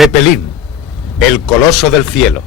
Zeppelin, el coloso del cielo.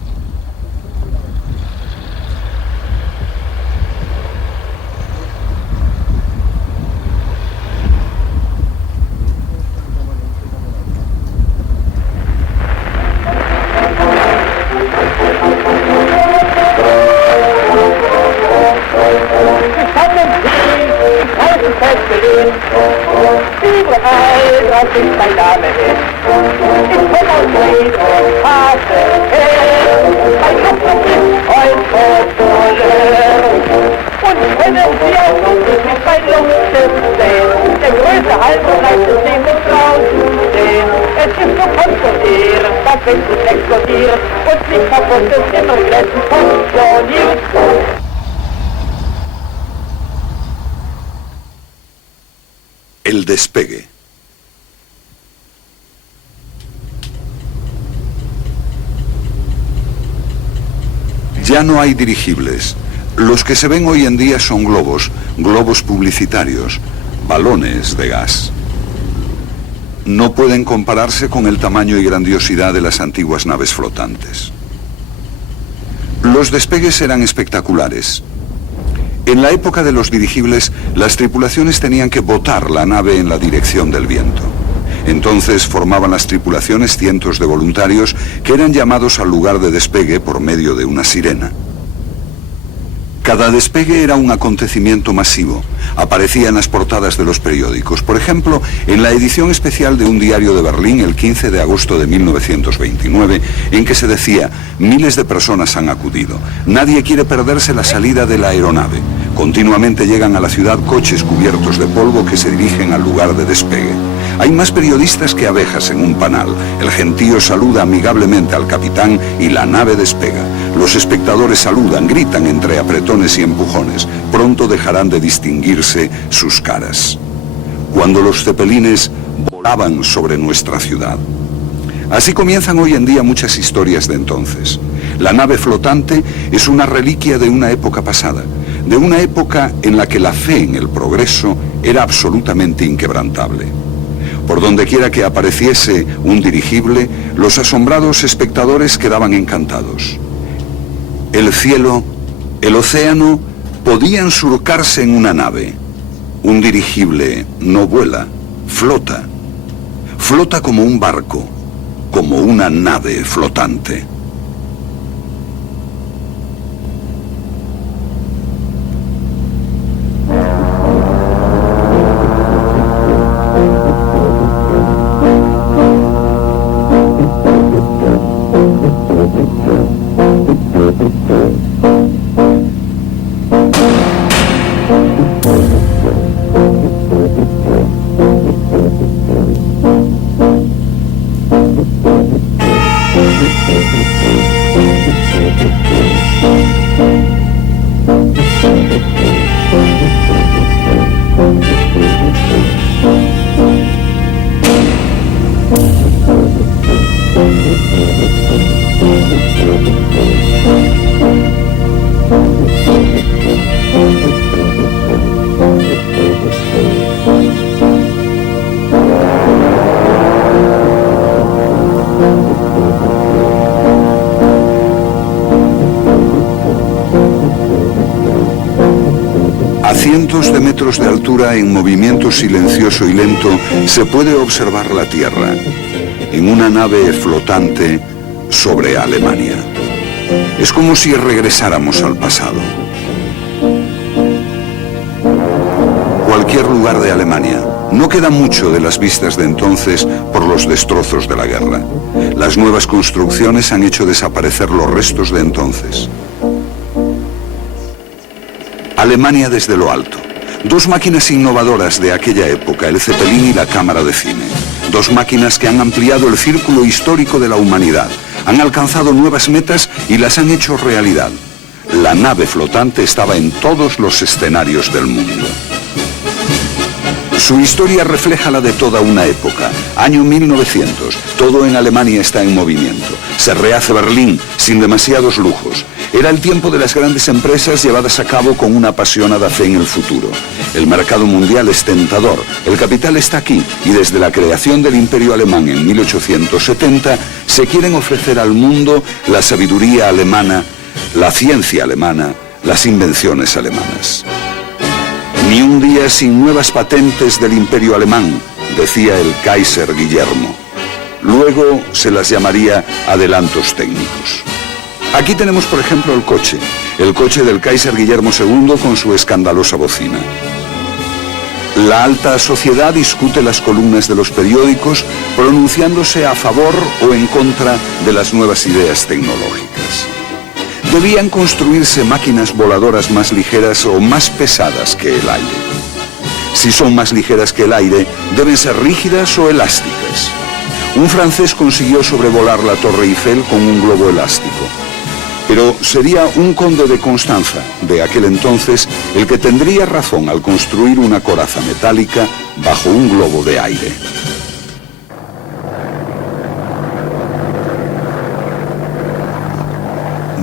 El despegue. Ya no hay dirigibles. Los que se ven hoy en día son globos publicitarios, balones de gas. No pueden compararse con el tamaño y grandiosidad de las antiguas naves flotantes. Los despegues eran espectaculares. En la época de los dirigibles, las tripulaciones tenían que botar la nave en la dirección del viento. Entonces formaban las tripulaciones cientos de voluntarios que eran llamados al lugar de despegue por medio de una sirena. Cada despegue era un acontecimiento masivo. Aparecía en las portadas de los periódicos. Por ejemplo, en la edición especial de un diario de Berlín el 15 de agosto de 1929, en que se decía: miles de personas han acudido. Nadie quiere perderse la salida de la aeronave. Continuamente llegan a la ciudad coches cubiertos de polvo que se dirigen al lugar de despegue. Hay más periodistas que abejas en un panal. El gentío saluda amigablemente al capitán y la nave despega. Los espectadores saludan, gritan entre apretones y empujones. Pronto dejarán de distinguirse sus caras. Cuando los zeppelines volaban sobre nuestra ciudad. Así comienzan hoy en día muchas historias de entonces. La nave flotante es una reliquia de una época pasada, de una época en la que la fe en el progreso era absolutamente inquebrantable. Por donde quiera que apareciese un dirigible, los asombrados espectadores quedaban encantados. El cielo, el océano, podían surcarse en una nave. Un dirigible no vuela, flota. Flota como un barco, como una nave flotante. Cientos de metros de altura, en movimiento silencioso y lento, se puede observar la Tierra en una nave flotante sobre Alemania. Es como si regresáramos al pasado. Cualquier lugar de Alemania. No queda mucho de las vistas de entonces por los destrozos de la guerra. Las nuevas construcciones han hecho desaparecer los restos de entonces. Alemania desde lo alto. Dos máquinas innovadoras de aquella época, el Zeppelin y la cámara de cine. Dos máquinas que han ampliado el círculo histórico de la humanidad. Han alcanzado nuevas metas y las han hecho realidad. La nave flotante estaba en todos los escenarios del mundo. Su historia refleja la de toda una época. Año 1900. Todo en Alemania está en movimiento. Se rehace Berlín sin demasiados lujos. Era el tiempo de las grandes empresas llevadas a cabo con una apasionada fe en el futuro. El mercado mundial es tentador, el capital está aquí y desde la creación del Imperio Alemán en 1870 se quieren ofrecer al mundo la sabiduría alemana, la ciencia alemana, las invenciones alemanas. Ni un día sin nuevas patentes del Imperio Alemán, decía el Kaiser Guillermo. Luego se las llamaría adelantos técnicos. Aquí tenemos, por ejemplo, el coche del Kaiser Guillermo II con su escandalosa bocina. La alta sociedad discute las columnas de los periódicos, pronunciándose a favor o en contra de las nuevas ideas tecnológicas. Debían construirse máquinas voladoras más ligeras o más pesadas que el aire. Si son más ligeras que el aire, deben ser rígidas o elásticas. Un francés consiguió sobrevolar la Torre Eiffel con un globo elástico. Pero sería un conde de Constanza, de aquel entonces, el que tendría razón al construir una coraza metálica bajo un globo de aire.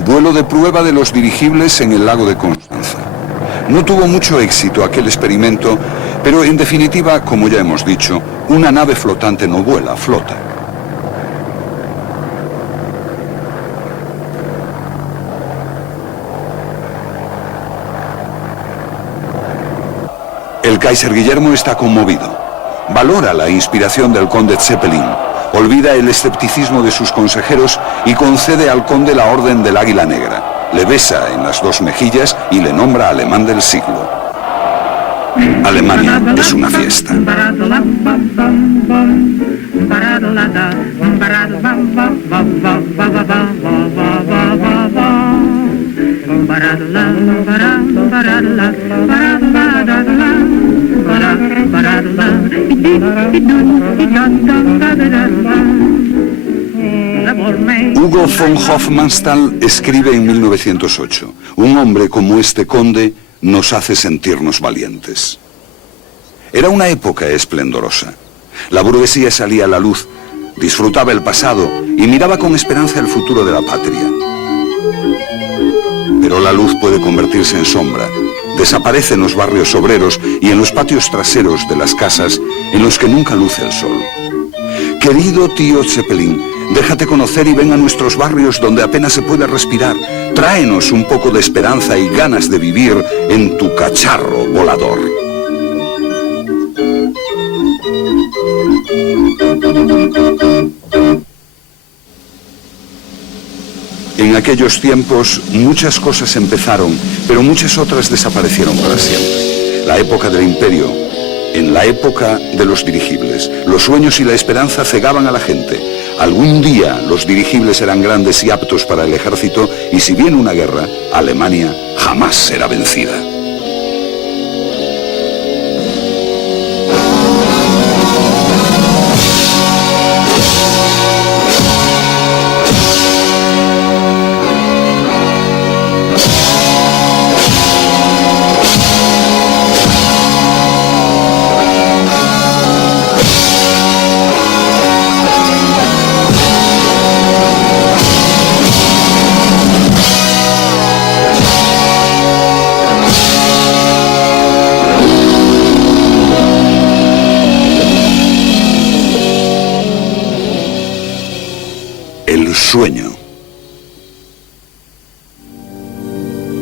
Vuelo de prueba de los dirigibles en el lago de Constanza. No tuvo mucho éxito aquel experimento, pero en definitiva, como ya hemos dicho, una nave flotante no vuela, flota. El Kaiser Guillermo está conmovido. Valora la inspiración del conde Zeppelin, olvida el escepticismo de sus consejeros y concede al conde la Orden del Águila Negra. Le besa en las dos mejillas y le nombra alemán del siglo. Alemania es una fiesta. Hugo von Hofmannsthal escribe en 1908: un hombre como este conde nos hace sentirnos valientes. Era una época esplendorosa. La burguesía salía a la luz, disfrutaba el pasado y miraba con esperanza el futuro de la patria. Pero la luz puede convertirse en sombra. Desaparece en los barrios obreros y en los patios traseros de las casas en los que nunca luce el sol. Querido tío Zeppelin, déjate conocer y ven a nuestros barrios donde apenas se puede respirar. Tráenos un poco de esperanza y ganas de vivir en tu cacharro volador. En aquellos tiempos muchas cosas empezaron, pero muchas otras desaparecieron para siempre. La época del imperio, en la época de los dirigibles. Los sueños y la esperanza cegaban a la gente. Algún día los dirigibles eran grandes y aptos para el ejército, y si viene una guerra, Alemania jamás será vencida. Sueño.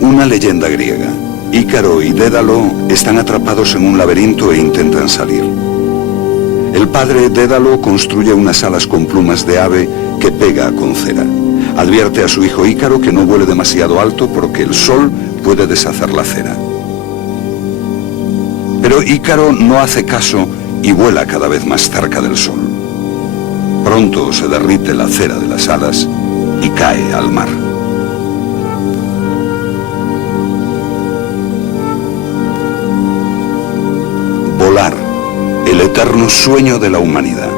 Una leyenda griega. Ícaro y Dédalo están atrapados en un laberinto e intentan salir. El padre Dédalo construye unas alas con plumas de ave que pega con cera. Advierte a su hijo Ícaro que no vuele demasiado alto porque el sol puede deshacer la cera. Pero Ícaro no hace caso y vuela cada vez más cerca del sol. Pronto se derrite la cera de las alas y cae al mar. Volar, el eterno sueño de la humanidad.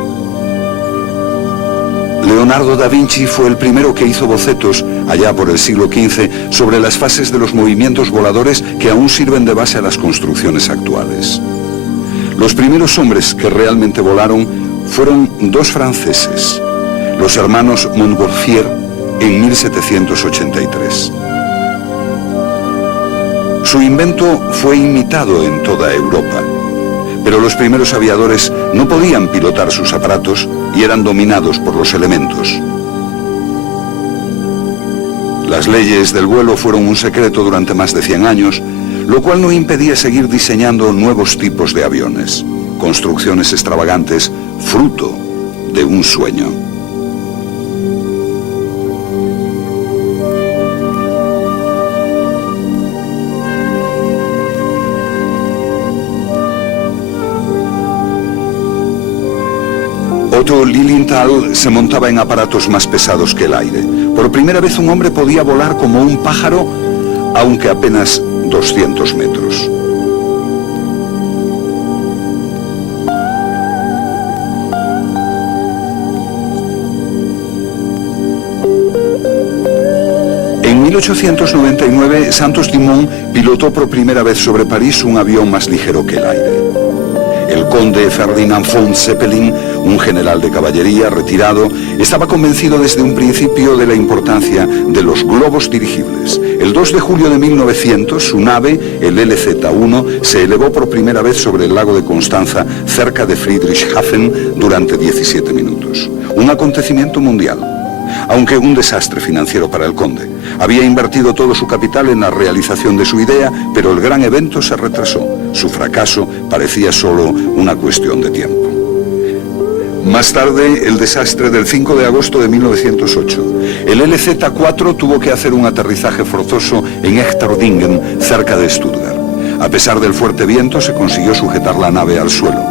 Leonardo da Vinci fue el primero que hizo bocetos, allá por el siglo XV, sobre las fases de los movimientos voladores que aún sirven de base a las construcciones actuales. Los primeros hombres que realmente volaron fueron dos franceses, los hermanos Montgolfier, en 1783. Su invento fue imitado en toda Europa, pero los primeros aviadores no podían pilotar sus aparatos y eran dominados por los elementos. Las leyes del vuelo fueron un secreto durante más de 100 años, lo cual no impedía seguir diseñando nuevos tipos de aviones, construcciones extravagantes, fruto de un sueño. Otto Lilienthal se montaba en aparatos más pesados que el aire. Por primera vez un hombre podía volar como un pájaro, aunque apenas 200 metros. En 1899, Santos Dumont pilotó por primera vez sobre París un avión más ligero que el aire. El conde Ferdinand von Zeppelin, un general de caballería retirado, estaba convencido desde un principio de la importancia de los globos dirigibles. El 2 de julio de 1900, su nave, el LZ-1, se elevó por primera vez sobre el lago de Constanza, cerca de Friedrichshafen, durante 17 minutos. Un acontecimiento mundial, aunque un desastre financiero para el conde. Había invertido todo su capital en la realización de su idea, pero el gran evento se retrasó. Su fracaso parecía solo una cuestión de tiempo. Más tarde, el desastre del 5 de agosto de 1908. El LZ-4 tuvo que hacer un aterrizaje forzoso en Echterdingen, cerca de Stuttgart. A pesar del fuerte viento, se consiguió sujetar la nave al suelo.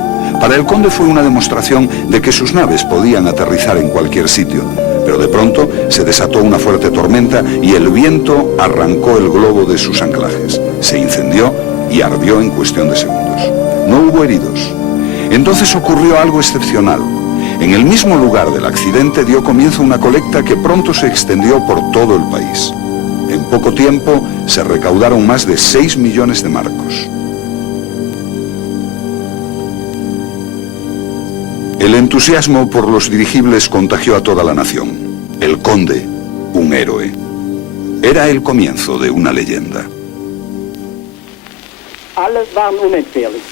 Para el conde fue una demostración de que sus naves podían aterrizar en cualquier sitio. Pero de pronto se desató una fuerte tormenta y el viento arrancó el globo de sus anclajes. Se incendió y ardió en cuestión de segundos. No hubo heridos. Entonces ocurrió algo excepcional. En el mismo lugar del accidente dio comienzo una colecta que pronto se extendió por todo el país. En poco tiempo se recaudaron más de 6 millones de marcos. El entusiasmo por los dirigibles contagió a toda la nación. El conde, un héroe. Era el comienzo de una leyenda. Alles waren unentbehrlich.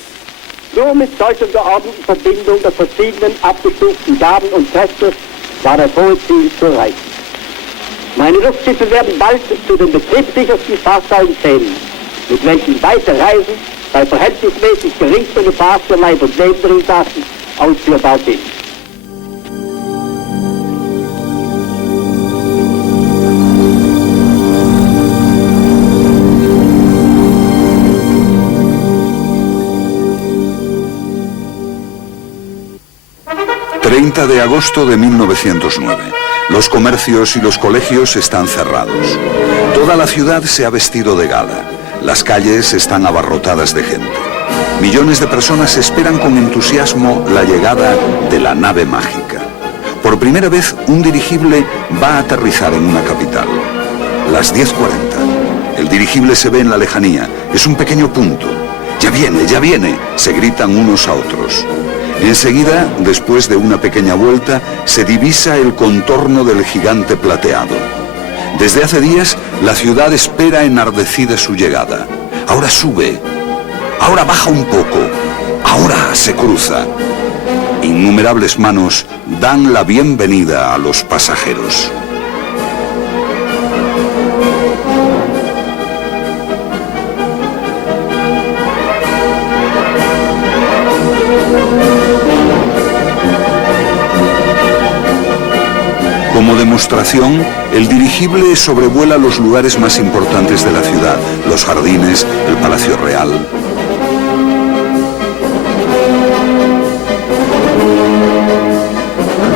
Nur mit solcher geordneten Verbindung der verschiedenen abgestuften Gaben und Kräfte war das hohe Ziel zu erreichen. Meine Luftschiffe werden bald zu den betriebssichersten Fahrzeugen zählen, mit welchen weite Reisen bei verhältnismäßig geringster Gefahr für Leib und Leben der Insassen ausführbar sind. De agosto de 1909. Los comercios y los colegios están cerrados. Toda la ciudad se ha vestido de gala. Las calles están abarrotadas de gente. Millones de personas esperan con entusiasmo la llegada de la nave mágica. Por primera vez, un dirigible va a aterrizar en una capital. Las 10:40. El dirigible se ve en la lejanía. Es un pequeño punto. ¡Ya viene!, se gritan unos a otros. Enseguida, después de una pequeña vuelta, se divisa el contorno del gigante plateado. Desde hace días, la ciudad espera enardecida su llegada. Ahora sube, ahora baja un poco, ahora se cruza. Innumerables manos dan la bienvenida a los pasajeros. Como demostración, el dirigible sobrevuela los lugares más importantes de la ciudad, los jardines, el Palacio Real.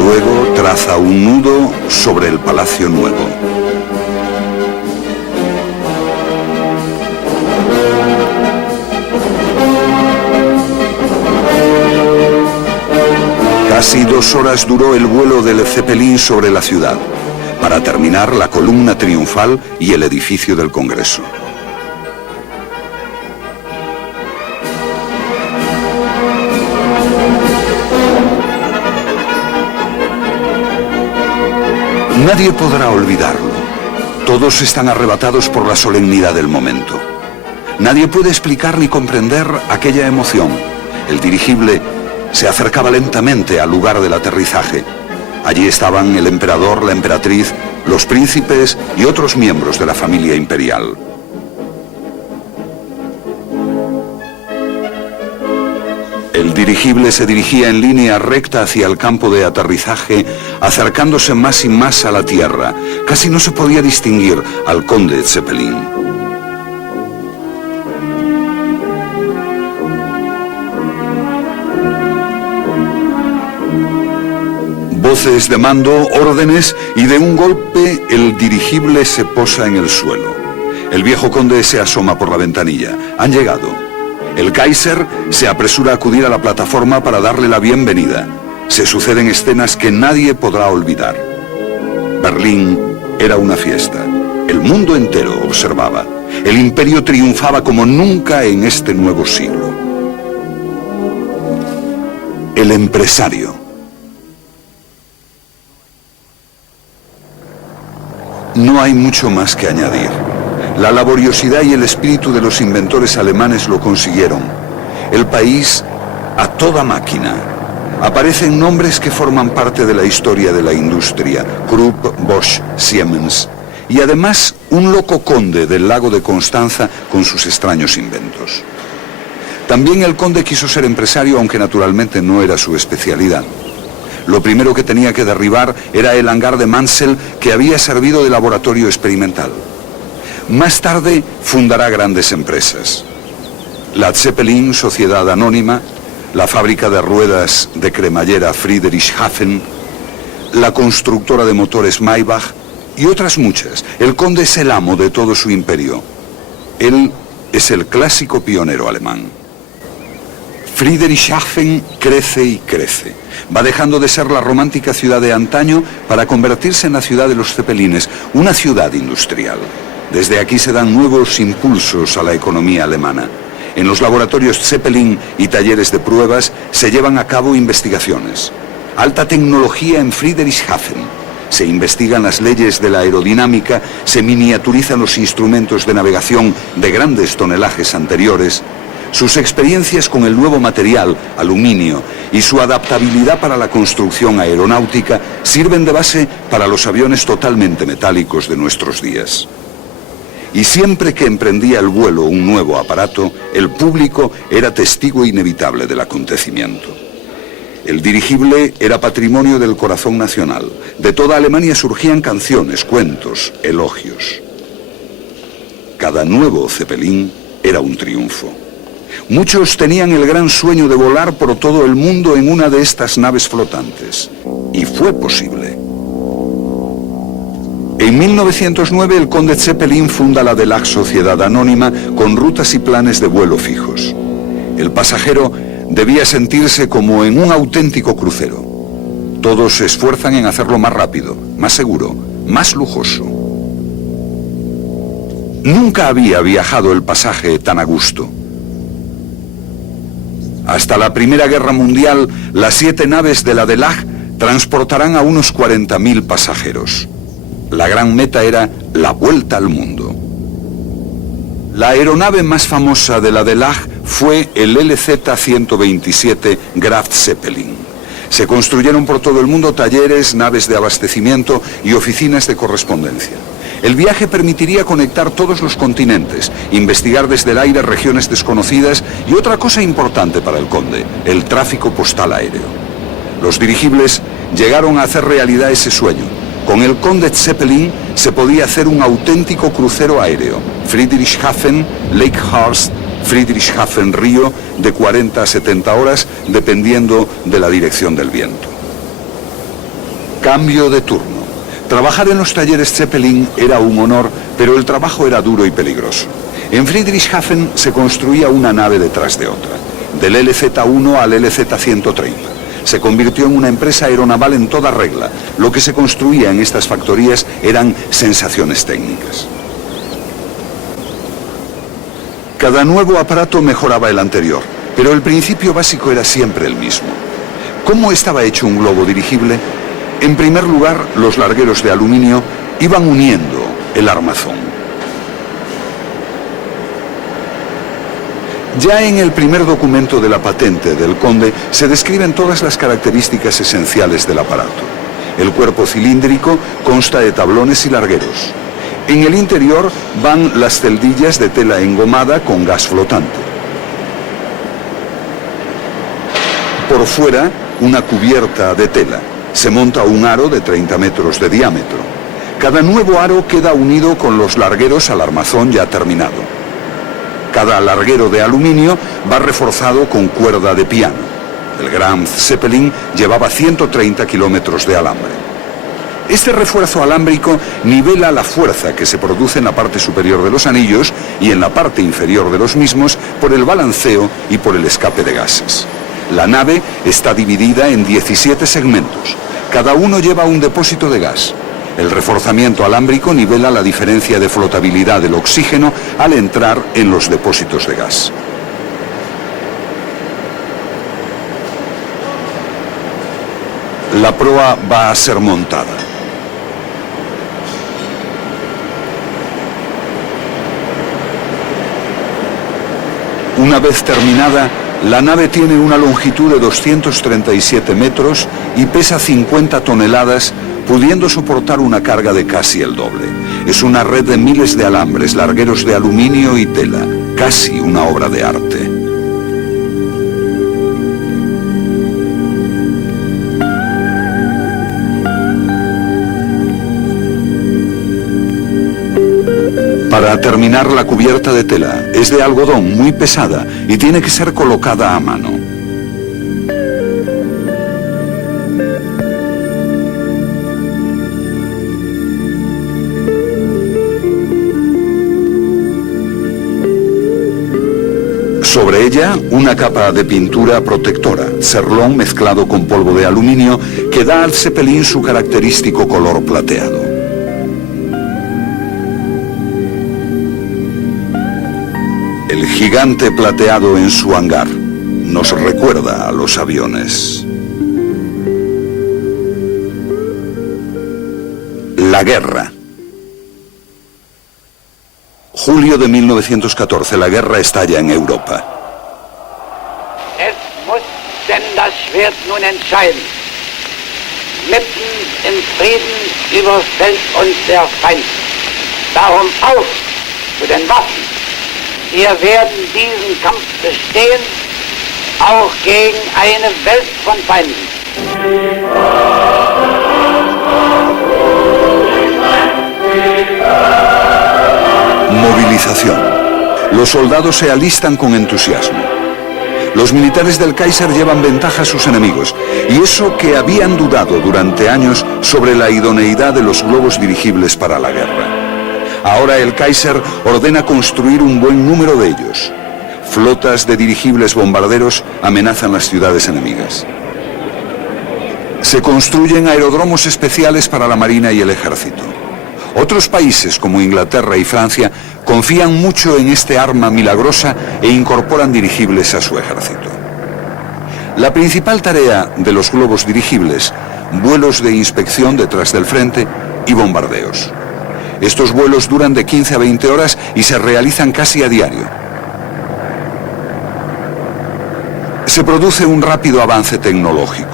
Luego traza un nudo sobre el Palacio Nuevo. Casi 2 horas duró el vuelo del Zeppelin sobre la ciudad, para terminar la columna triunfal y el edificio del Congreso. Nadie podrá olvidarlo. Todos están arrebatados por la solemnidad del momento. Nadie puede explicar ni comprender aquella emoción. El dirigible se acercaba lentamente al lugar del aterrizaje. Allí estaban el emperador, la emperatriz, los príncipes y otros miembros de la familia imperial. El dirigible se dirigía en línea recta hacia el campo de aterrizaje, acercándose más y más a la tierra. Casi no se podía distinguir al conde Zeppelin. Voces de mando, órdenes, y de un golpe el dirigible se posa en el suelo. El viejo conde se asoma por la ventanilla. Han llegado. El Kaiser se apresura a acudir a la plataforma para darle la bienvenida. Se suceden escenas que nadie podrá olvidar. Berlín era una fiesta. El mundo entero observaba. El imperio triunfaba como nunca en este nuevo siglo. El empresario. No hay mucho más que añadir. La laboriosidad y el espíritu de los inventores alemanes lo consiguieron. El país a toda máquina. Aparecen nombres que forman parte de la historia de la industria: Krupp, Bosch, Siemens. Y además un loco conde del lago de Constanza con sus extraños inventos. También el conde quiso ser empresario, aunque naturalmente no era su especialidad. Lo primero que tenía que derribar era el hangar de Mansell, que había servido de laboratorio experimental. Más tarde fundará grandes empresas. La Zeppelin, sociedad anónima, la fábrica de ruedas de cremallera Friedrichshafen, la constructora de motores Maybach y otras muchas. El conde es el amo de todo su imperio. Él es el clásico pionero alemán. Friedrichshafen crece y crece. Va dejando de ser la romántica ciudad de antaño para convertirse en la ciudad de los Zeppelines, una ciudad industrial. Desde aquí se dan nuevos impulsos a la economía alemana. En los laboratorios Zeppelin y talleres de pruebas se llevan a cabo investigaciones. Alta tecnología en Friedrichshafen. Se investigan las leyes de la aerodinámica, se miniaturizan los instrumentos de navegación de grandes tonelajes anteriores. Sus experiencias con el nuevo material, aluminio, y su adaptabilidad para la construcción aeronáutica sirven de base para los aviones totalmente metálicos de nuestros días. Y siempre que emprendía el vuelo un nuevo aparato, el público era testigo inevitable del acontecimiento. El dirigible era patrimonio del corazón nacional. De toda Alemania surgían canciones, cuentos, elogios. Cada nuevo Zeppelin era un triunfo. Muchos tenían el gran sueño de volar por todo el mundo en una de estas naves flotantes. Y fue posible. En 1909 el conde Zeppelin funda la Delage Sociedad Anónima con rutas y planes de vuelo fijos. El pasajero debía sentirse como en un auténtico crucero. Todos se esfuerzan en hacerlo más rápido, más seguro, más lujoso. Nunca había viajado el pasaje tan a gusto. Hasta la Primera Guerra Mundial, las 7 naves de la Delage transportarán a unos 40.000 pasajeros. La gran meta era la vuelta al mundo. La aeronave más famosa de la Delage fue el LZ-127 Graf Zeppelin. Se construyeron por todo el mundo talleres, naves de abastecimiento y oficinas de correspondencia. El viaje permitiría conectar todos los continentes, investigar desde el aire regiones desconocidas y otra cosa importante para el conde, el tráfico postal aéreo. Los dirigibles llegaron a hacer realidad ese sueño. Con el conde Zeppelin se podía hacer un auténtico crucero aéreo. Friedrichshafen, Lakehurst, Friedrichshafen-Río, de 40 a 70 horas, dependiendo de la dirección del viento. Cambio de turno. Trabajar en los talleres Zeppelin era un honor, pero el trabajo era duro y peligroso. En Friedrichshafen se construía una nave detrás de otra, del LZ-1 al LZ-130. Se convirtió en una empresa aeronaval en toda regla. Lo que se construía en estas factorías eran sensaciones técnicas. Cada nuevo aparato mejoraba el anterior, pero el principio básico era siempre el mismo. ¿Cómo estaba hecho un globo dirigible? En primer lugar, los largueros de aluminio iban uniendo el armazón. Ya en el primer documento de la patente del Conde se describen todas las características esenciales del aparato. El cuerpo cilíndrico consta de tablones y largueros. En el interior van las celdillas de tela engomada con gas flotante. Por fuera, una cubierta de tela. Se monta un aro de 30 metros de diámetro. Cada nuevo aro queda unido con los largueros al armazón ya terminado. Cada larguero de aluminio va reforzado con cuerda de piano. El Gran Zeppelin llevaba 130 kilómetros de alambre. Este refuerzo alámbrico nivela la fuerza que se produce en la parte superior de los anillos y en la parte inferior de los mismos por el balanceo y por el escape de gases. La nave está dividida en 17 segmentos. Cada uno lleva un depósito de gas. El reforzamiento alámbrico nivela la diferencia de flotabilidad del oxígeno al entrar en los depósitos de gas. La proa va a ser montada. Una vez terminada, la nave tiene una longitud de 237 metros y pesa 50 toneladas, pudiendo soportar una carga de casi el doble. Es una red de miles de alambres, largueros de aluminio y tela, casi una obra de arte. Para terminar, la cubierta de tela es de algodón muy pesada y tiene que ser colocada a mano. Sobre ella, una capa de pintura protectora, Cerlón mezclado con polvo de aluminio, que da al Zeppelin su característico color plateado. El gigante plateado en su hangar nos recuerda a los aviones. La guerra. Julio de 1914, la guerra estalla en Europa. Es muss denn das Schwert nun entscheiden. Mitten im Frieden überfällt uns der Feind. Darum auf zu den Waffen. Wir werden diesen Kampf bestehen, auch gegen eine Welt von Feinden. Movilización. Los soldados se alistan con entusiasmo. Los militares del Kaiser llevan ventaja a sus enemigos, y eso que habían dudado durante años sobre la idoneidad de los globos dirigibles para la guerra. Ahora el Kaiser ordena construir un buen número de ellos. Flotas de dirigibles bombarderos amenazan las ciudades enemigas. Se construyen aeródromos especiales para la Marina y el Ejército. Otros países, como Inglaterra y Francia, confían mucho en este arma milagrosa e incorporan dirigibles a su ejército. La principal tarea de los globos dirigibles, vuelos de inspección detrás del frente y bombardeos. Estos vuelos duran de 15 a 20 horas y se realizan casi a diario. Se produce un rápido avance tecnológico.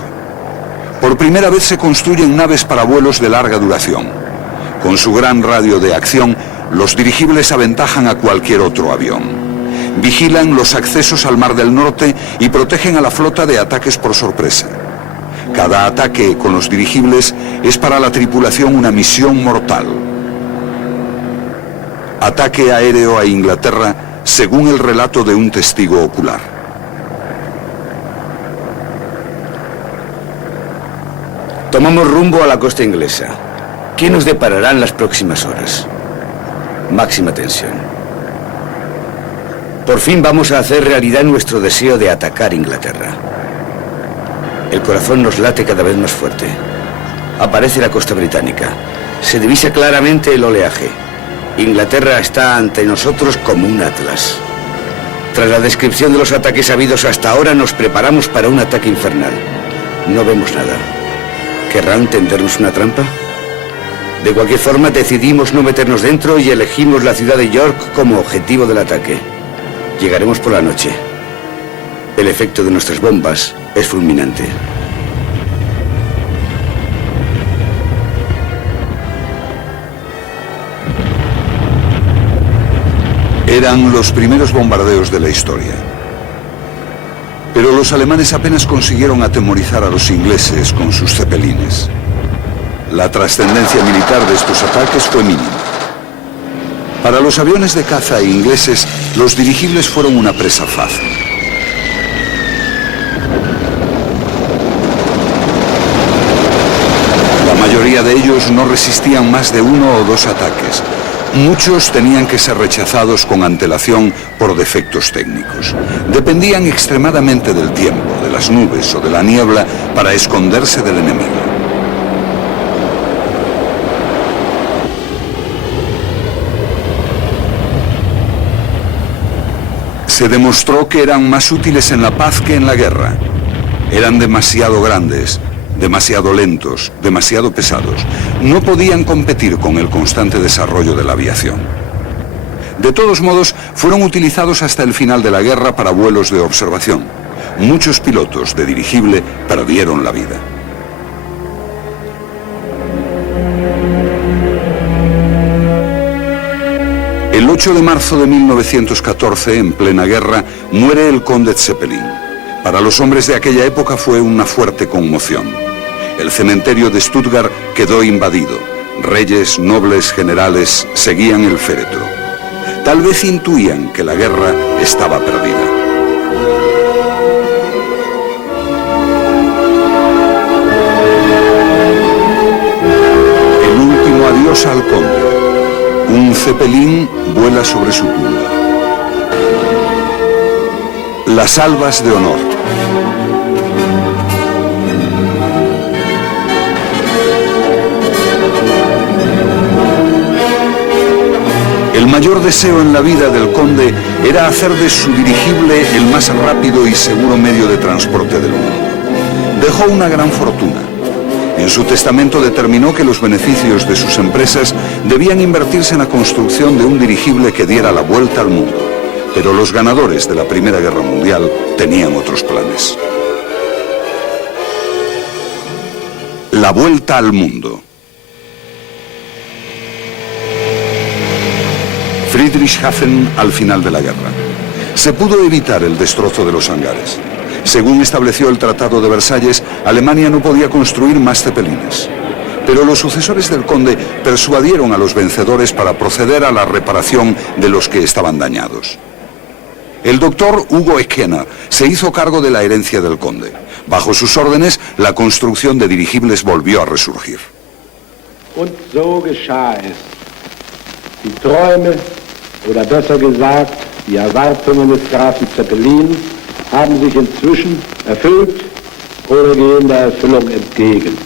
Por primera vez se construyen naves para vuelos de larga duración. Con su gran radio de acción, los dirigibles aventajan a cualquier otro avión. Vigilan los accesos al Mar del Norte y protegen a la flota de ataques por sorpresa. Cada ataque con los dirigibles es para la tripulación una misión mortal. Ataque aéreo a Inglaterra, según el relato de un testigo ocular. Tomamos rumbo a la costa inglesa. ¿Qué nos depararán las próximas horas? Máxima tensión. Por fin vamos a hacer realidad nuestro deseo de atacar Inglaterra. El corazón nos late cada vez más fuerte. Aparece la costa británica. Se divisa claramente el oleaje. Inglaterra está ante nosotros como un atlas. Tras la descripción de los ataques habidos hasta ahora, nos preparamos para un ataque infernal. No vemos nada. ¿Querrán tendernos una trampa? De cualquier forma, decidimos no meternos dentro y elegimos la ciudad de York como objetivo del ataque. Llegaremos por la noche. El efecto de nuestras bombas es fulminante. Eran los primeros bombardeos de la historia. Pero los alemanes apenas consiguieron atemorizar a los ingleses con sus cepelines. La trascendencia militar de estos ataques fue mínima. Para los aviones de caza ingleses, los dirigibles fueron una presa fácil. La mayoría de ellos no resistían más de 1 o 2 ataques. Muchos tenían que ser rechazados con antelación por defectos técnicos. Dependían extremadamente del tiempo, de las nubes o de la niebla para esconderse del enemigo. Se demostró que eran más útiles en la paz que en la guerra. Eran demasiado grandes, demasiado lentos, demasiado pesados. No podían competir con el constante desarrollo de la aviación. De todos modos, fueron utilizados hasta el final de la guerra para vuelos de observación. Muchos pilotos de dirigible perdieron la vida. El 8 de marzo de 1914, en plena guerra, muere el conde Zeppelin. Para los hombres de aquella época fue una fuerte conmoción. El cementerio de Stuttgart quedó invadido. Reyes, nobles, generales seguían el féretro. Tal vez intuían que la guerra estaba perdida. El último adiós al conde. Un Zeppelin vuela sobre su tumba. Las albas de honor. El mayor deseo en la vida del conde era hacer de su dirigible el más rápido y seguro medio de transporte del mundo. Dejó una gran fortuna. En su testamento determinó que los beneficios de sus empresas debían invertirse en la construcción de un dirigible que diera la vuelta al mundo. Pero los ganadores de la Primera Guerra Mundial tenían otros planes. La vuelta al mundo. Friedrichshafen al final de la guerra. Se pudo evitar el destrozo de los hangares. Según estableció el Tratado de Versalles, Alemania no podía construir más cepelines. Pero los sucesores del conde persuadieron a los vencedores para proceder a la reparación de los que estaban dañados. El doctor Hugo Eckena se hizo cargo de la herencia del conde. Bajo sus órdenes, la construcción de dirigibles volvió a resurgir. Und so geschah es. Die Träume, oder besser gesagt, die Erwartungen des Grafen Zeppelin haben sich inzwischen erfüllt oder gehen der Erfüllung entgegen.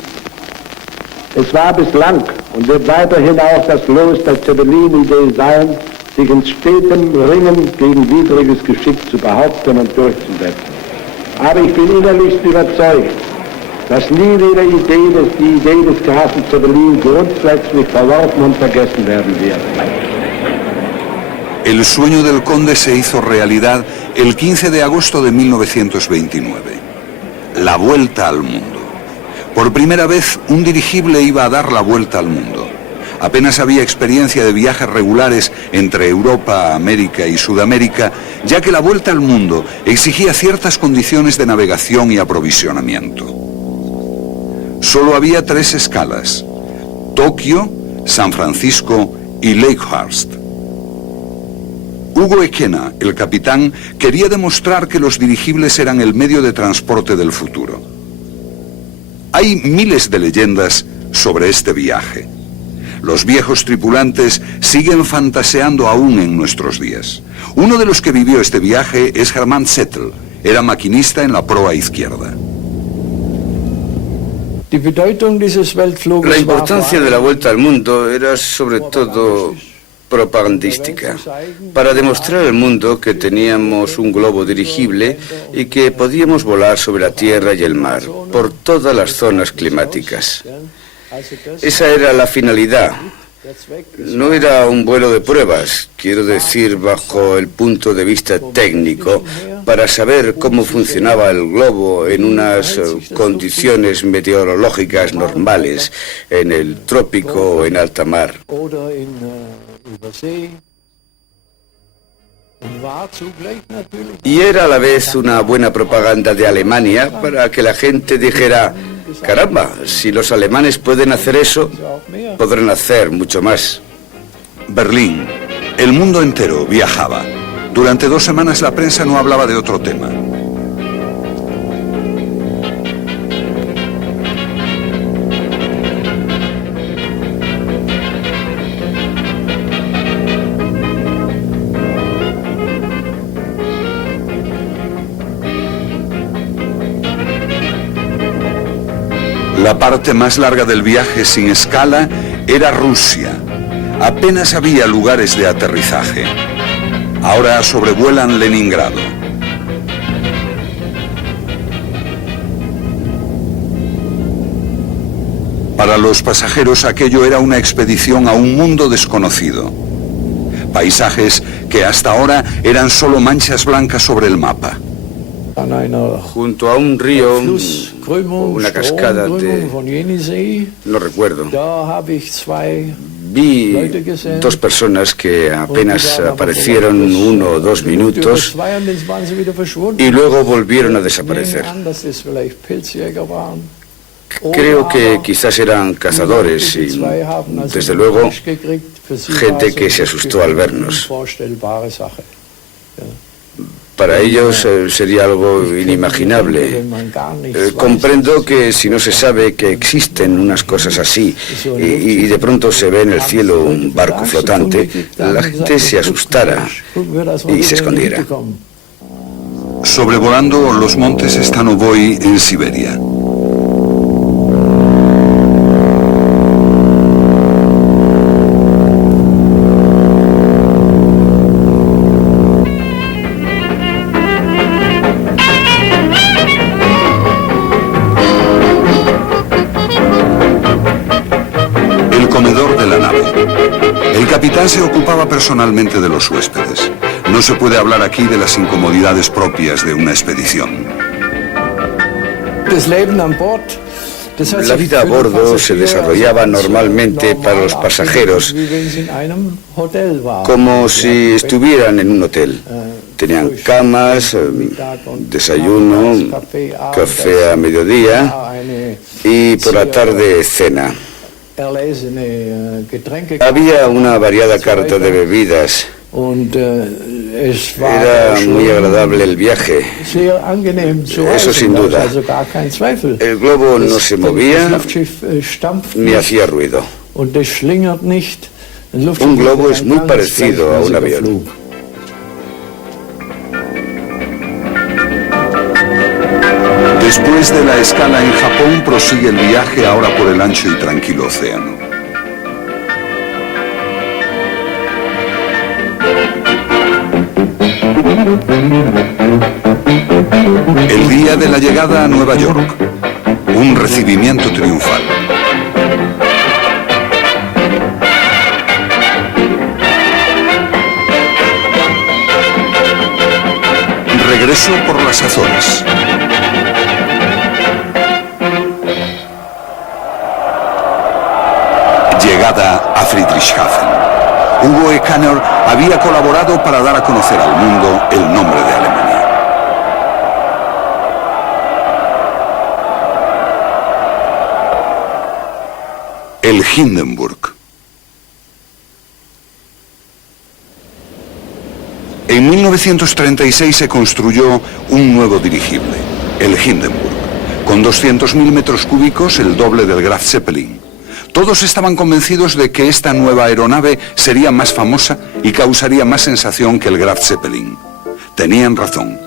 Es war bislang und wird weiterhin auch das Los der Zeppelin-Idee sein, sich in stetem Ringen gegen widriges Geschick zu behaupten und durchzusetzen. Aber ich bin innerlichst überzeugt, dass nie wieder die Idee des Grafen Zeppelin grundsätzlich verworfen und vergessen werden wird. El sueño del conde se hizo realidad el 15 de agosto de 1929. La vuelta al mundo. Por primera vez, un dirigible iba a dar la vuelta al mundo. Apenas había experiencia de viajes regulares entre Europa, América y Sudamérica, ya que la vuelta al mundo exigía ciertas condiciones de navegación y aprovisionamiento. Solo había 3 escalas: Tokio, San Francisco y Lakehurst. Hugo Eckena, el capitán, quería demostrar que los dirigibles eran el medio de transporte del futuro. Hay miles de leyendas sobre este viaje. Los viejos tripulantes siguen fantaseando aún en nuestros días. Uno de los que vivió este viaje es Hermann Zettel. Era maquinista en la proa izquierda. La importancia de la vuelta al mundo era sobre todo propagandística, para demostrar al mundo que teníamos un globo dirigible y que podíamos volar sobre la tierra y el mar, por todas las zonas climáticas. Esa era la finalidad, No era un vuelo de pruebas, quiero decir, bajo el punto de vista técnico, para saber cómo funcionaba el globo en unas condiciones meteorológicas normales, en el trópico o en alta mar. Y era a la vez una buena propaganda de Alemania para que la gente dijera: caramba, si los alemanes pueden hacer eso, podrán hacer mucho más. Berlín. El mundo entero viajaba. Durante 2 semanas la prensa no hablaba de otro tema. La parte más larga del viaje sin escala era Rusia. Apenas había lugares de aterrizaje. Ahora sobrevuelan Leningrado. Para los pasajeros aquello era una expedición a un mundo desconocido. Paisajes que hasta ahora eran solo manchas blancas sobre el mapa. Junto a un río, una cascada de... no recuerdo. Vi 2 personas que apenas aparecieron 1 o 2 minutos y luego volvieron a desaparecer. Creo que quizás eran cazadores y, desde luego, gente que se asustó al vernos. Para ellos sería algo inimaginable. Comprendo que si no se sabe que existen unas cosas así y de pronto se ve en el cielo un barco flotante, la gente se asustara y se escondiera. Sobrevolando los montes Stanovoy en Siberia. El capitán se ocupaba personalmente de los huéspedes. No se puede hablar aquí de las incomodidades propias de una expedición. La vida a bordo se desarrollaba normalmente para los pasajeros como si estuvieran en un hotel. Tenían camas, desayuno, café a mediodía y por la tarde cena. Había una variada carta de bebidas. Era muy agradable el viaje, eso sin duda. El globo no se movía ni hacía ruido. Un globo es muy parecido a un avión. Después de la escala en Japón, prosigue el viaje ahora por el ancho y tranquilo océano. El día de la llegada a Nueva York, un recibimiento triunfal. Regreso por las Azores. Llegada a Friedrichshafen. Hugo Ekaner había colaborado para dar a conocer al mundo el nombre de Alemania. El Hindenburg. En 1936 se construyó un nuevo dirigible, el Hindenburg, con 200.000 metros cúbicos, el doble del Graf Zeppelin. Todos estaban convencidos de que esta nueva aeronave sería más famosa y causaría más sensación que el Graf Zeppelin. Tenían razón.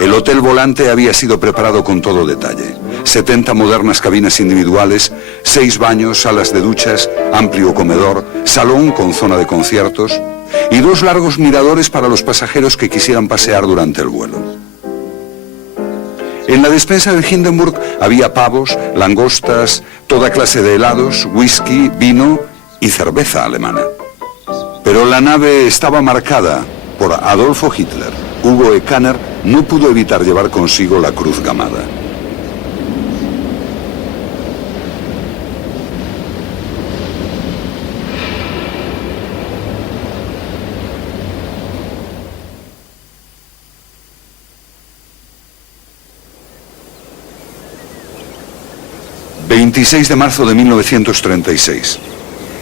El hotel volante había sido preparado con todo detalle. 70 modernas cabinas individuales, 6 baños, salas de duchas, amplio comedor, salón con zona de conciertos y 2 largos miradores para los pasajeros que quisieran pasear durante el vuelo. En la despensa del Hindenburg había pavos, langostas, toda clase de helados, whisky, vino y cerveza alemana. Pero la nave estaba marcada por Adolfo Hitler. Hugo Ekaner no pudo evitar llevar consigo la cruz gamada. ...26 de marzo de 1936...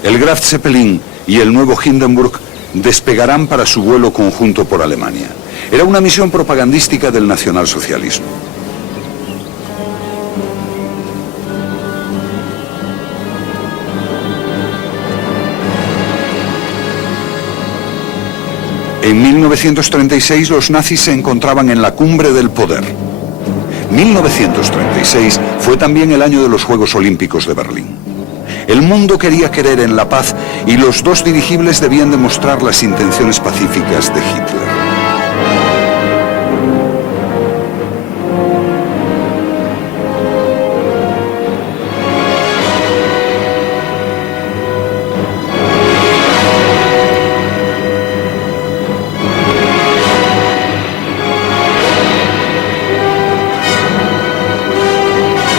el Graf Zeppelin y el nuevo Hindenburg despegarán para su vuelo conjunto por Alemania. Era una misión propagandística del nacionalsocialismo. En 1936 los nazis se encontraban en la cumbre del poder. 1936 fue también el año de los Juegos Olímpicos de Berlín. El mundo quería creer en la paz y los dos dirigibles debían demostrar las intenciones pacíficas de Hitler.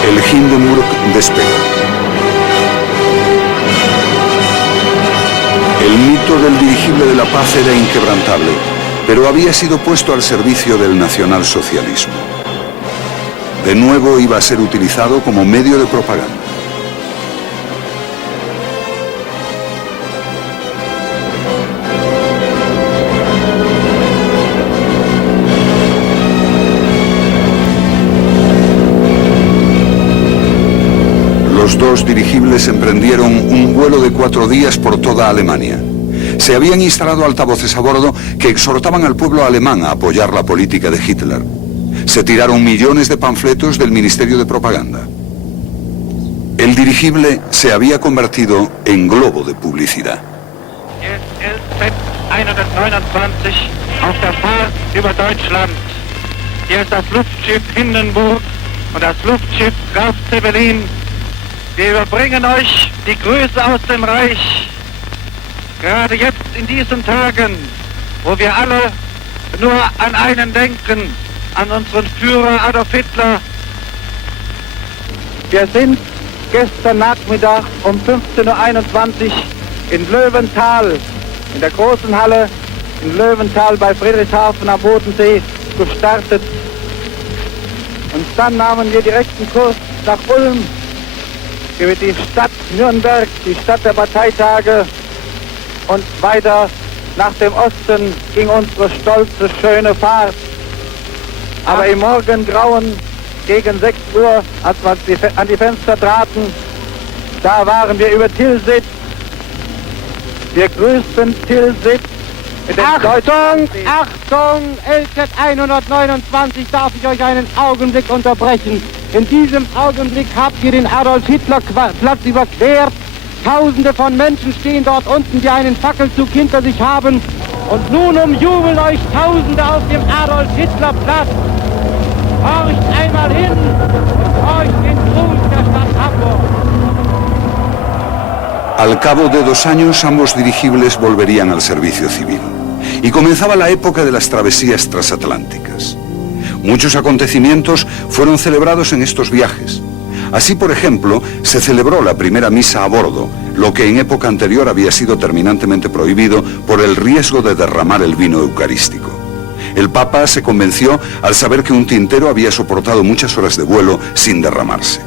El Hindenburg despegó. El mito del dirigible de la paz era inquebrantable, pero había sido puesto al servicio del nacionalsocialismo. De nuevo iba a ser utilizado como medio de propaganda. Los dos dirigibles emprendieron un vuelo de 4 días por toda Alemania. Se habían instalado altavoces a bordo que exhortaban al pueblo alemán a apoyar la política de Hitler. Se tiraron millones de panfletos del Ministerio de Propaganda. El dirigible se había convertido en globo de publicidad. El 129 auf der Fahrt über Deutschland. Hier ist das Luftschiff Hindenburg und das Luftschiff Graf Zeppelin. Wir überbringen euch die Grüße aus dem Reich. Gerade jetzt in diesen Tagen, wo wir alle nur an einen denken, an unseren Führer Adolf Hitler. Wir sind gestern Nachmittag um 15:21 Uhr in Löwenthal, in der großen Halle in Löwenthal bei Friedrichshafen am Bodensee gestartet. Und dann nahmen wir direkten Kurs nach Ulm, über die Stadt Nürnberg, die Stadt der Parteitage, und weiter nach dem Osten ging unsere stolze, schöne Fahrt. Aber im Morgengrauen gegen 6 Uhr, als wir an die Fenster traten, da waren wir über Tilsit. Wir grüßten Tilsit. Achtung, Achtung, LZ 129, darf ich euch einen Augenblick unterbrechen. In diesem Augenblick habt ihr den Adolf-Hitler-Platz überquert. Tausende von Menschen stehen dort unten, die einen Fackelzug hinter sich haben. Und nun umjubeln euch Tausende auf dem Adolf-Hitler-Platz. Horcht einmal hin und horcht den Gruß der Stadt Hamburg. Al cabo de 2 años, ambos dirigibles volverían al servicio civil. Y comenzaba la época de las travesías transatlánticas. Muchos acontecimientos fueron celebrados en estos viajes. Así, por ejemplo, se celebró la primera misa a bordo, lo que en época anterior había sido terminantemente prohibido por el riesgo de derramar el vino eucarístico. El Papa se convenció al saber que un tintero había soportado muchas horas de vuelo sin derramarse.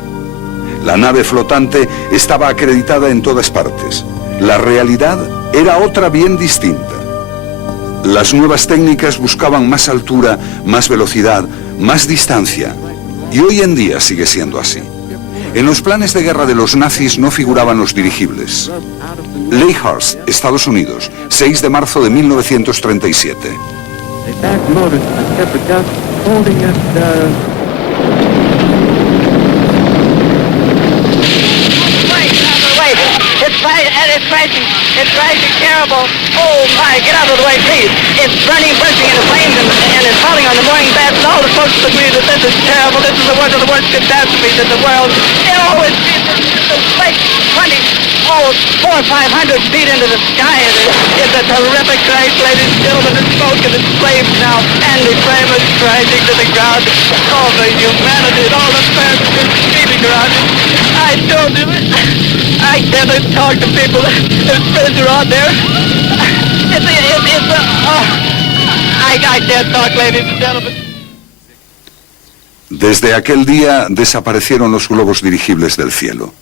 La nave flotante estaba acreditada en todas partes. La realidad era otra bien distinta. Las nuevas técnicas buscaban más altura, más velocidad, más distancia. Y hoy en día sigue siendo así. En los planes de guerra de los nazis no figuraban los dirigibles. Leyhurst, Estados Unidos, 6 de marzo de 1937. it's crashing terrible. Oh my, get out of the way, please. It's burning, bursting into flames, and it's falling on the mooring mast, and all the folks agree that this is terrible. This is one of the worst catastrophes in the world. It's a quake 400 or 500 feet into the sky. It's a terrific crash, ladies and gentlemen. It's smoke and it's flames now, and the flame is crashing to the ground. All the humanity and all the passengers screaming around it. I told you, I can't talk to people. There's friends are out there. I can't talk, ladies and gentlemen. Desde aquel día desaparecieron los globos dirigibles del cielo.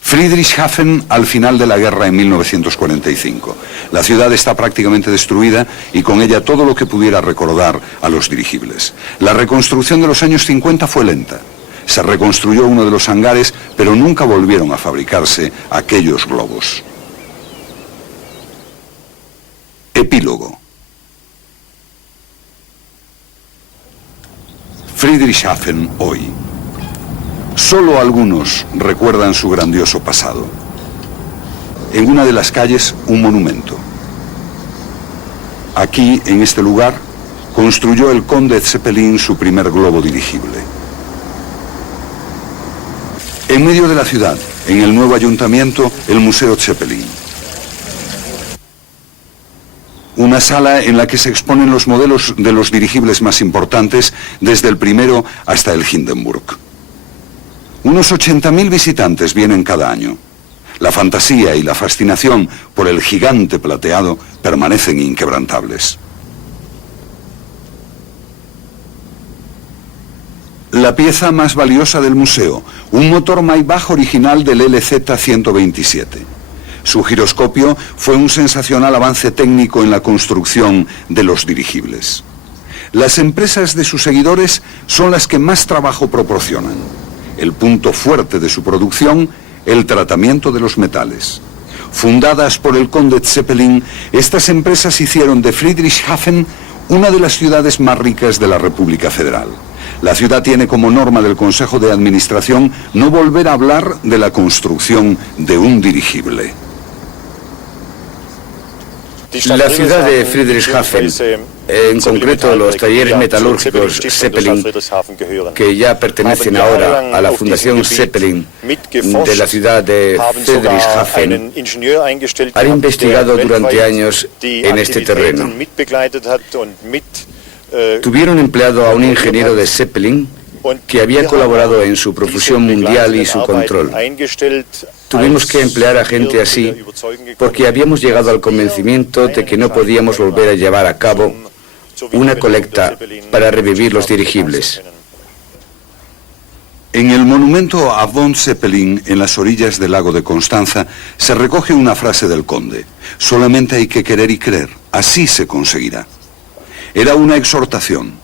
Friedrichshafen al final de la guerra en 1945. La ciudad está prácticamente destruida y con ella todo lo que pudiera recordar a los dirigibles. La reconstrucción de los años 50 fue lenta. Se reconstruyó uno de los hangares, pero nunca volvieron a fabricarse aquellos globos. Epílogo. Friedrichshafen hoy. Solo algunos recuerdan su grandioso pasado. En una de las calles, un monumento. Aquí, en este lugar, construyó el conde Zeppelin su primer globo dirigible. En medio de la ciudad, en el nuevo ayuntamiento, el Museo Zeppelin. Una sala en la que se exponen los modelos de los dirigibles más importantes, desde el primero hasta el Hindenburg. Unos 80.000 visitantes vienen cada año. La fantasía y la fascinación por el gigante plateado permanecen inquebrantables. La pieza más valiosa del museo, un motor Maybach original del LZ-127. Su giroscopio fue un sensacional avance técnico en la construcción de los dirigibles. Las empresas de sus seguidores son las que más trabajo proporcionan. El punto fuerte de su producción, el tratamiento de los metales. Fundadas por el conde Zeppelin, estas empresas hicieron de Friedrichshafen una de las ciudades más ricas de la República Federal. La ciudad tiene como norma del Consejo de Administración no volver a hablar de la construcción de un dirigible. La ciudad de Friedrichshafen, en concreto los talleres metalúrgicos Zeppelin, que ya pertenecen ahora a la Fundación Zeppelin de la ciudad de Friedrichshafen, han investigado durante años en este terreno. Tuvieron empleado a un ingeniero de Zeppelin que había colaborado en su profusión mundial y su control. Tuvimos que emplear a gente así porque habíamos llegado al convencimiento de que no podíamos volver a llevar a cabo una colecta para revivir los dirigibles. En el monumento a von Zeppelin, en las orillas del lago de Constanza, se recoge una frase del conde: solamente hay que querer y creer, así se conseguirá. Era una exhortación.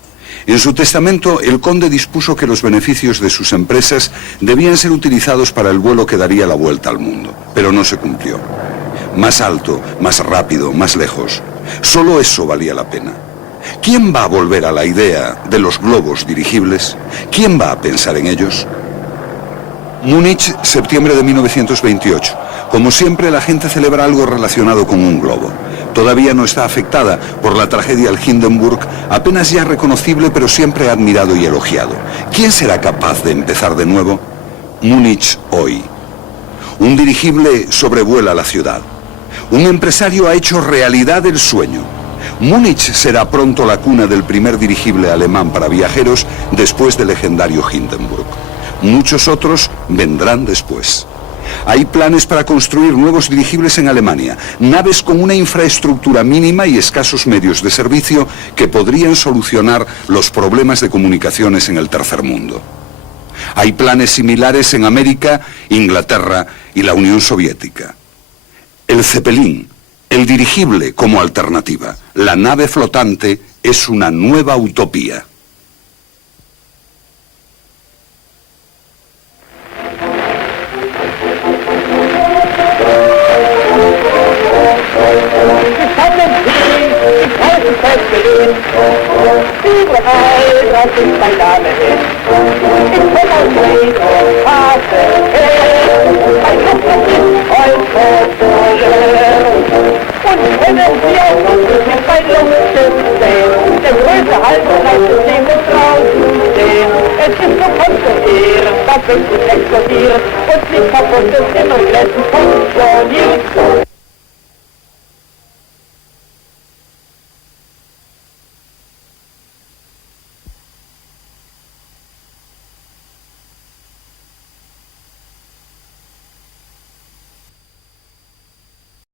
En su testamento, el conde dispuso que los beneficios de sus empresas debían ser utilizados para el vuelo que daría la vuelta al mundo, pero no se cumplió. Más alto, más rápido, más lejos. Solo eso valía la pena. ¿Quién va a volver a la idea de los globos dirigibles? ¿Quién va a pensar en ellos? Múnich, septiembre de 1928. Como siempre, la gente celebra algo relacionado con un globo. Todavía no está afectada por la tragedia al Hindenburg, apenas ya reconocible, pero siempre admirado y elogiado. ¿Quién será capaz de empezar de nuevo? Múnich hoy. Un dirigible sobrevuela la ciudad. Un empresario ha hecho realidad el sueño. Múnich será pronto la cuna del primer dirigible alemán para viajeros después del legendario Hindenburg. Muchos otros vendrán después. Hay planes para construir nuevos dirigibles en Alemania, naves con una infraestructura mínima y escasos medios de servicio que podrían solucionar los problemas de comunicaciones en el tercer mundo. Hay planes similares en América, Inglaterra y la Unión Soviética. El Zeppelin, el dirigible como alternativa, la nave flotante, es una nueva utopía. Ein können Sie auch mit bei Luftschiff sehen. Der größte Halbleitsystem ist draußen stehen. Es ist so konstruiert, dass wenn Sie explodiert und nicht kaputt ist, in und letzten funktioniert.